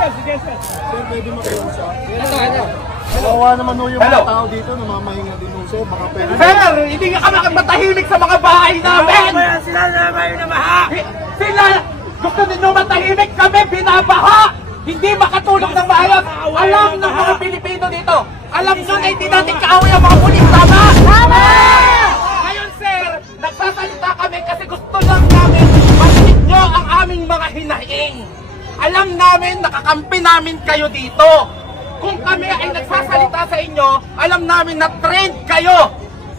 Sir, pwede makiusap. Kawawa naman yung mga tao dito, namamahinga din nun, sir. Baka pwede. Sir, hindi ka matahimik sa mga bahay namin! Sila naman yung namaha! Sila! Gusto din nyo matahimik kami, binabaha! Hindi makatulog ng maayos! Alam ng mga Pilipino dito! Alam nyo na hindi natin kaaway ang mga pulis, tama? Tama! Ngayon, sir, nagsasalita kami kasi gusto lang namin marinig nyo ang aming mga hinaing. Alam namin, nakakampi namin kayo dito. Kung kami ay nagsasalita sa inyo, alam namin na trained kayo.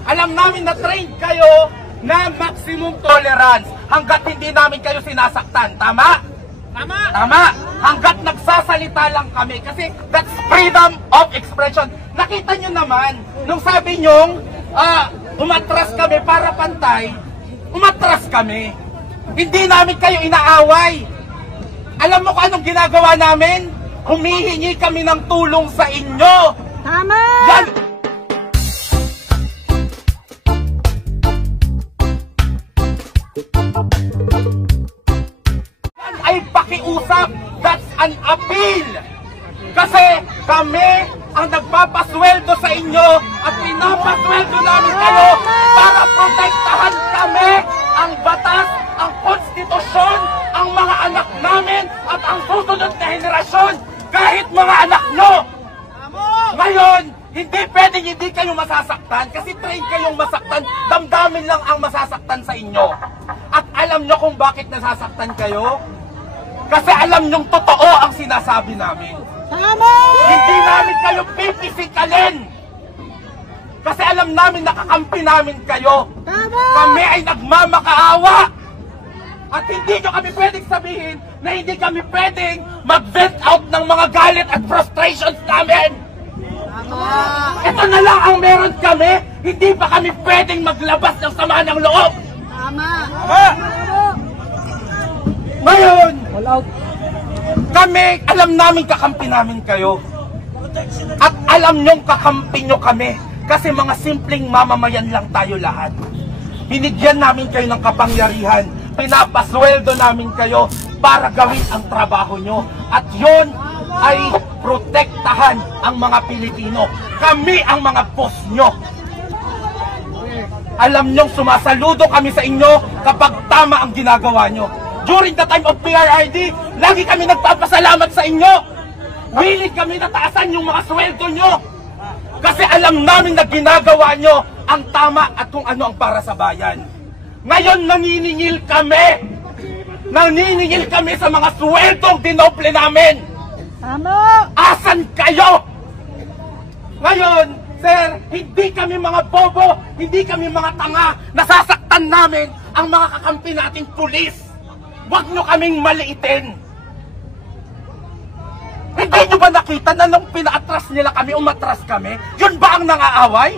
Alam namin na trained kayo na maximum tolerance hanggat hindi namin kayo sinasaktan. Tama? Tama? Tama. Hanggat nagsasalita lang kami kasi that's freedom of expression. Nakita nyo naman, nung sabi nyong umatras kami para pantay, umatras kami. Hindi namin kayo inaaway. Alam mo kung anong ginagawa namin? Humihingi kami ng tulong sa inyo. Tama! Yan! Yan ay pakiusap. That's an appeal. Kasi kami ang nagpapasweldo sa inyo at pinapasweldo namin kayo para protektahan kami, ang batas, ang konstitusyon, ang mga anak namin at ang susunod na henerasyon. Kahit mga anak nyo! Ngayon, hindi pwedeng hindi kayo masasaktan kasi train kayong masaktan, damdamin lang ang masasaktan sa inyo. At alam nyo kung bakit nasasaktan kayo? Kasi alam nyong totoo ang sinasabi namin. Tama! Hindi namin kayo pipisikalin! Kasi alam namin nakakampi namin kayo. Tama! Kami ay nagmamakaawa! At hindi nyo kami pwedeng sabihin na hindi kami pwedeng mag-vent out ng mga galit at frustrations namin. Tama! Ito na lang ang meron kami. Hindi pa kami pwedeng maglabas ng sama ng loob. Tama! Ngayon, kami, alam namin kakampi namin kayo. At alam nyong kakampi nyo kami. Kasi mga simpleng mamamayan lang tayo lahat. Binigyan namin kayo ng kapangyarihan. Pinapasweldo namin kayo para gawin ang trabaho nyo. At yun ay protektahan ang mga Pilipino. Kami ang mga boss nyo. Alam nyong sumasaludo kami sa inyo kapag tama ang ginagawa nyo. During the time of PRRD, lagi kami nagpapasalamat sa inyo. Willing kami na taasan yung mga sweldo nyo. Kasi alam namin na ginagawa nyo ang tama at kung ano ang para sa bayan. Ngayon naniningil kami. Naniningil kami sa mga sweldong dinoble namin. Tama! Asan kayo? Ngayon, sir, hindi kami mga bobo, hindi kami mga tanga. Nasasaktan namin ang mga kakampi nating pulis. Huwag nyo kaming maliitin. Hindi nyo ba nakita na nung pinaatras nila kami, umatras kami? Yun ba ang nangaaway?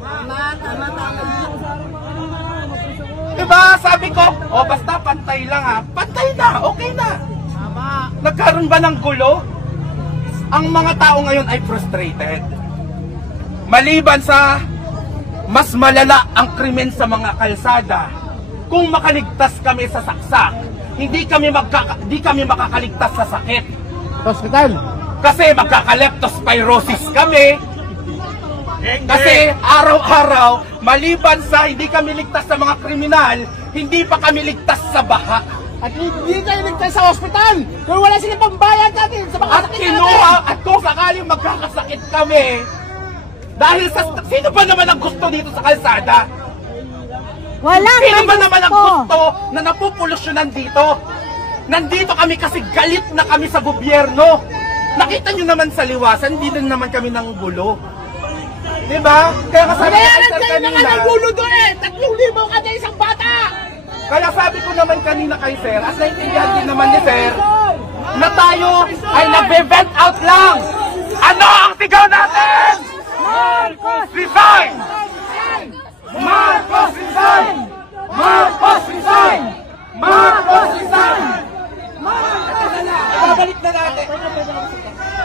Tama! Tama! Tama! Diba, sabi ko, basta pantay lang ha. Pantay na, okay na. Tama! Nagkaroon ba ng gulo? Ang mga tao ngayon ay frustrated. Maliban sa mas malala ang krimen sa mga kalsada, kung makaligtas kami sa saksak, hindi kami makakaligtas sa sakit. Hospital. Kasi magkaka-leptospirosis kami. Kasi araw-araw, maliban sa hindi kami ligtas sa mga kriminal, hindi pa kami ligtas sa baha. At hindi kayo ligtas sa hospital. Kung wala silang pambayad natin sa mga At sakit kinuha, natin. at kung sakaling magkakasakit kami, dahil sa, sino ba naman ang gusto dito sa kalsada? Walang Sino ba naman ang gusto na napupolusyonan dito? Nandito kami kasi galit na kami sa gobyerno. Nakita nyo naman sa liwasan, hindi din naman kami ng gulo. Diba? Kaya kasabi ko kanina, Nagulo doon eh. 3,000 kada isang bata. kaya sabi ko naman kanina kay Sir, at naintindihan din naman ni Sir, na tayo ay nagbe-vent out lang. Ano ang sigaw natin? Marcos resign! Marcos resign! Marcos resign! Marcos resign! Babalik na natin.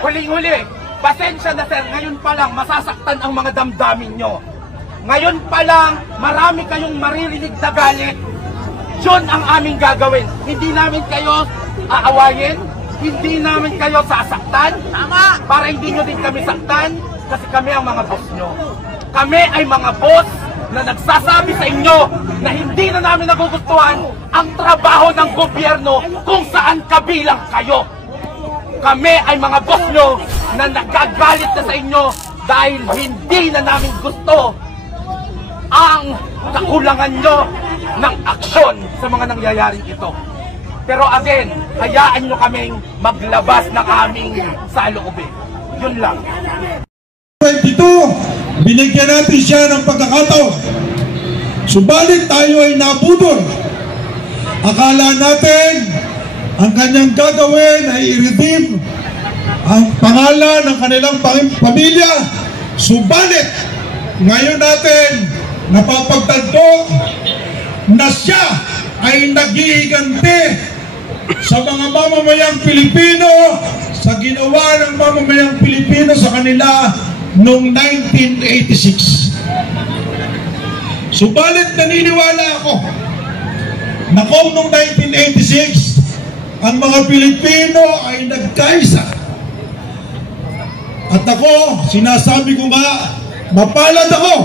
Huling-huli, pasensya na sir, ngayon pa lang masasaktan ang mga damdamin nyo. Ngayon pa lang, marami kayong maririnig na galit. Yun ang aming gagawin. Hindi namin kayo aawayin, hindi namin kayo sasaktan. Tama! Para hindi nyo din kami saktan, kasi kami ang mga boss nyo. Kami ay mga boss na nagsasabi sa inyo na hindi na namin nagugustuhan ang trabaho ng gobyerno kung saan kabilang kayo. Kami ay mga boss nyo na nagagalit na sa inyo dahil hindi na namin gusto ang kakulangan nyo ng aksyon sa mga nangyayaring ito. Pero again, hayaan nyo kaming maglabas ng aming saloobin. Yun lang. 22, binigyan natin siya ng pagkakataon. Subalit tayo ay nabudol. Akala natin ang kanyang gagawin ay i-redeem ang pangalan ng kanilang pamilya. Subalit ngayon natin napapagtanto na siya ay naghihiganti sa mga mamamayang Pilipino sa ginawa ng mamamayang Pilipino sa kanila noong 1986. Subalit naniniwala ako na kung noong 1986 ang mga Pilipino ay nagkaisa, at ako, sinasabi ko nga, mapalad ako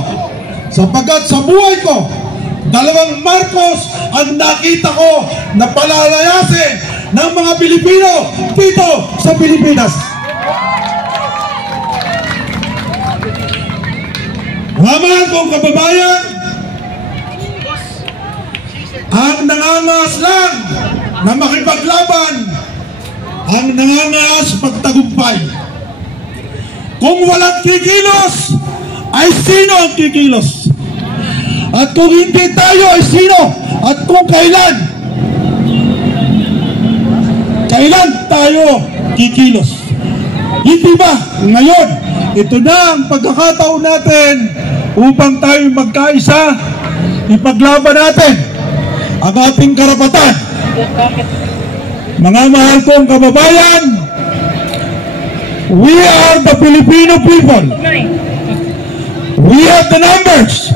sapagkat sa buhay ko, dalawang Marcos ang nakita ko na palalayasin ng mga Pilipino dito sa Pilipinas. Mga mahal kong kababayan, ang nangangas lang na makipaglaban, ang nangangas pagtagumpay. Kung walang kikilos, ay sino ang kikilos? At kung hindi tayo, ay sino? At kung kailan tayo kikilos? Hindi ba ngayon, ito na ang pagkakataon natin upang tayo magkaisa, ipaglaban natin ang ating karapatan. Mga mahal kong kababayan, we are the Filipino people. We have the numbers.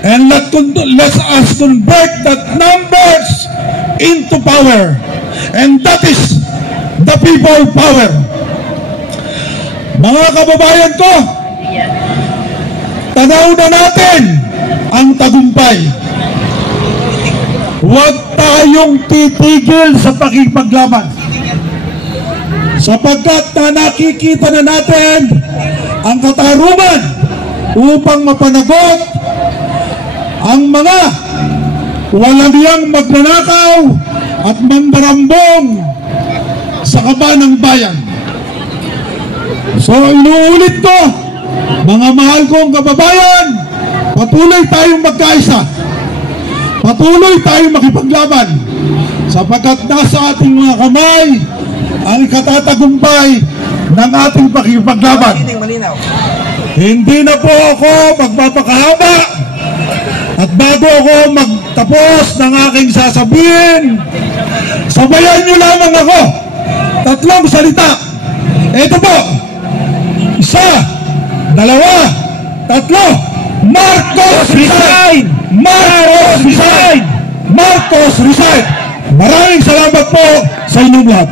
And let us convert that numbers into power. And that is the people power. Mga kababayan ko, tanaw na natin ang tagumpay. Huwag tayong titigil sa pakipaglaban. Sapagkat nakikita na natin ang katarungan upang mapanagot ang mga walang magnanakaw at mandarambong sa kaba ng bayan. So inuulit ko, mga mahal kong kababayan, patuloy tayong magkaisa, patuloy tayong makipaglaban, sapagkat nasa ating mga kamay ang ikatatagumpay ng ating pakipaglaban. Hindi na po ako magpapakahaba, at bago ako magtapos ng aking sasabihin, sabayan nyo lamang ako. 3 salita. Ito po. 1, 2, 3. Marcos resign! Marcos resign! Marcos resign! Maraming salamat po sa inyong lahat.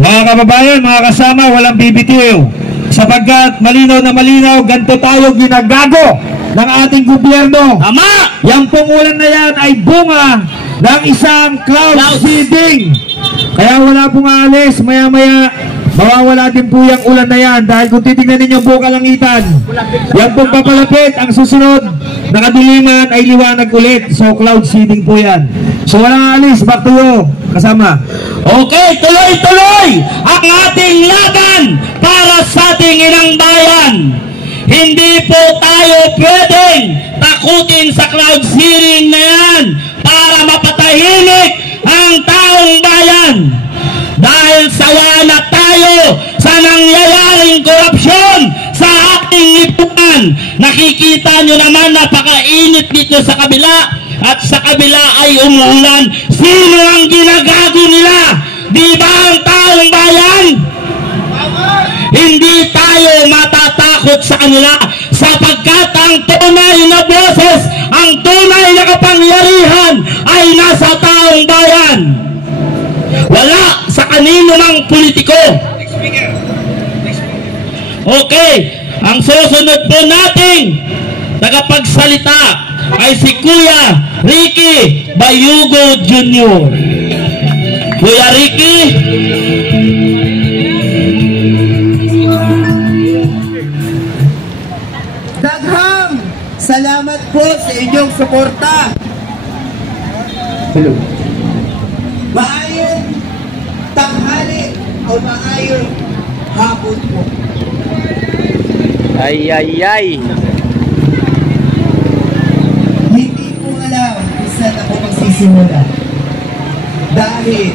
Mga kababayan, mga kasama, walang bibitiw. Sapagkat malinaw na malinaw, ganito tayo ginagago ng ating gobyerno. Tama! Yang pangulan na yan ay bunga ng isang cloud seeding. Kaya wala pong aalis, maya-maya mawawala din po yung ulan na yan. Dahil kung titignan ninyo buong kalangitan, yan pong papalapit, ang susunod na kadiliman ay liwanag ulit. So cloud seeding po yan. So walang aalis, back to you, kasama. Okay, tuloy-tuloy ang ating laban para sa ating inang bayan. Hindi po tayo pwedeng takutin sa cloud seeding na yan para mapatahimik ang taong bayan. Dahil sawa na tayo sa nangyayaring korupsyon sa ating lipunan. Nakikita nyo naman napakainit dito sa kabila, at sa kabila ay umuulan. Sino ang ginagago nila? Di ba ang taong bayan? Hindi tayo matatakot sa kanila sapagkat ang tunay na boses, ang tunay na kapangyarihan ay nasa taong bayan. Wala sa kanino mang politiko. Okay, ang susunod po nating tagapagsalita ay si Kuya Ricky Bayugo Jr. Kuya Ricky. Daghang salamat po sa inyong suporta. Maayong tanghali o maayong hapon po. Ay, ay, ay. Hindi ko alam kung saan ako magsisimula. Dahil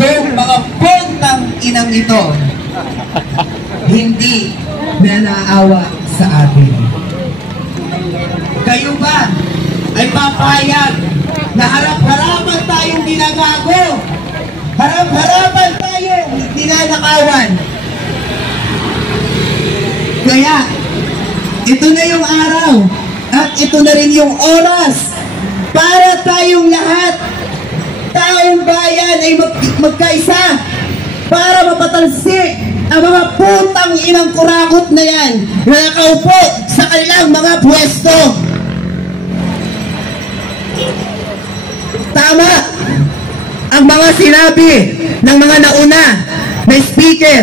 itong mga puntang inang ito hindi na naawa sa atin. Kayo ba ay papayag na harap-harapan tayong ginagago? Harap-harapan tayong ninanakawan? Kaya, ito na yung araw at ito na rin yung oras para tayong lahat, taong bayan ay magkaisa para mapatalsik ang mga putang inang kurakot na yan na nakaupo sa kanilang mga pwesto. Tama ang mga sinabi ng mga nauna na speaker.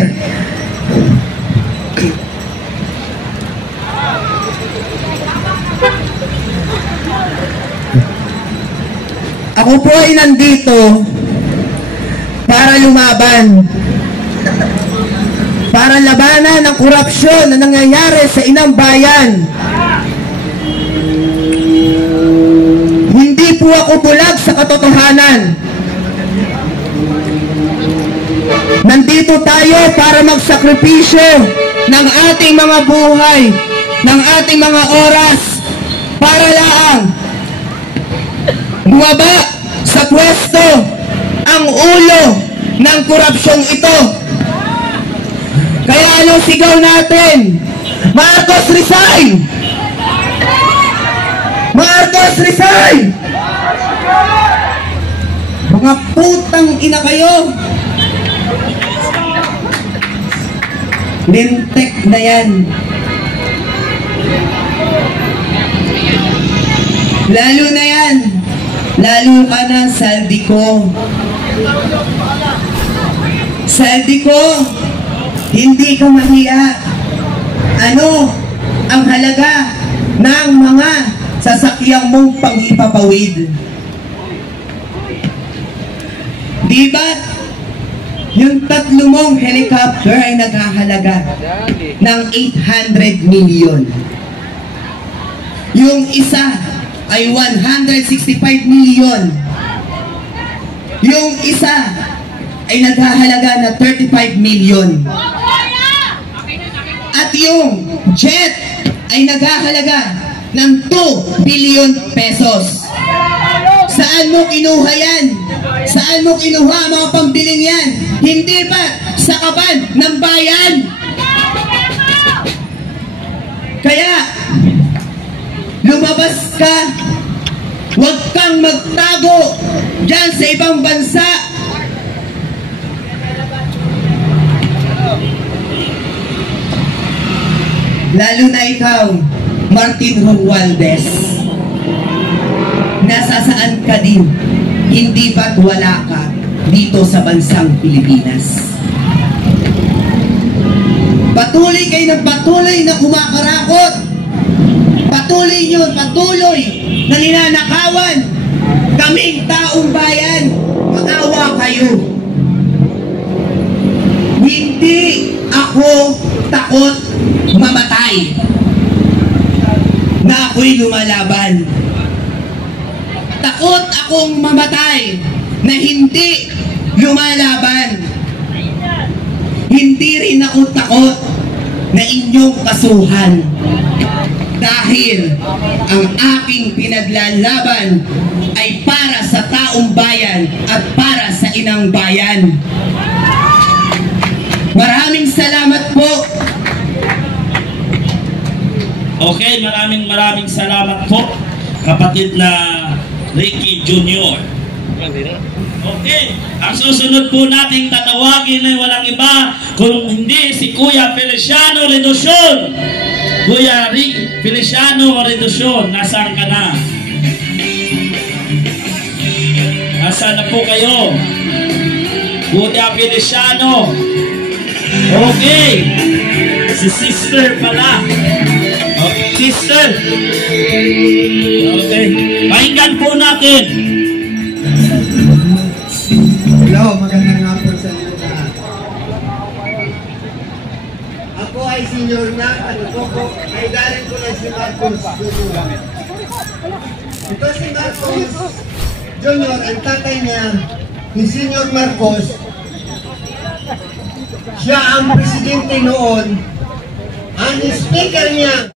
Ako po ay nandito para lumaban. Para labanan ang korupsyon na nangyayari sa inang bayan. Hindi po ako bulag sa katotohanan. Nandito tayo para magsakripisyo ng ating mga buhay, ng ating mga oras, para lang bumaba sa pwesto ang ulo ng korupsyong ito. Kaya anong sigaw natin? Marcos resign! Marcos resign! Mga putang ina kayo! Lintek na yan. Lalo na yan. Lalo ka na, Saldico. Saldico, hindi ka mahiya. Ano ang halaga ng mga sasakyang mong pang-ipapawid? Diba? Yung 3 mong helicopter ay naghahalaga ng 800 million. Yung isa ay 165 million. Yung isa ay naghahalaga na 35 million. At yung jet ay naghahalaga ng 2 billion pesos. Saan mo kinuha yan? Saan mo kinuha ang mga pambiling yan? Hindi ba sa kaban ng bayan? Kaya, lumabas ka, huwag kang magtago dyan sa ibang bansa. Lalo na ikaw, Martin Romualdez. Nasasaan ka din? Hindi ba't wala ka dito sa bansang Pilipinas? Patuloy kayo ng patuloy na kumakarakot. Patuloy na ninanakawan. Kaming taong bayan, maawa kayo. Hindi ako takot mamatay na ako'y lumalaban. Takot akong mamatay na hindi lumalaban. Hindi rin ako takot na inyong kasuhan. Dahil ang aking pinaglalaban ay para sa taong bayan at para sa inang bayan. Maraming salamat po. Okay, maraming salamat po, kapatid na Ricky Jr. Okay, ang susunod po nating tatawagin ay walang iba kung hindi si Kuya Feliciano Reducion. Kuya Feliciano Reducion, nasaan ka na? Nasaan na po kayo? Kuya Feliciano. Okay, si sister pala. Okay, sister. Okay, pakinggan po natin. Hello, magandang hapon sa inyo lahat. Ako ay senior na, ay galing ko lang si Marcos Jr. Ito si Marcos Jr., ang tatay niya, si Senior Marcos, siya ang presidente noon, ang speaker niya,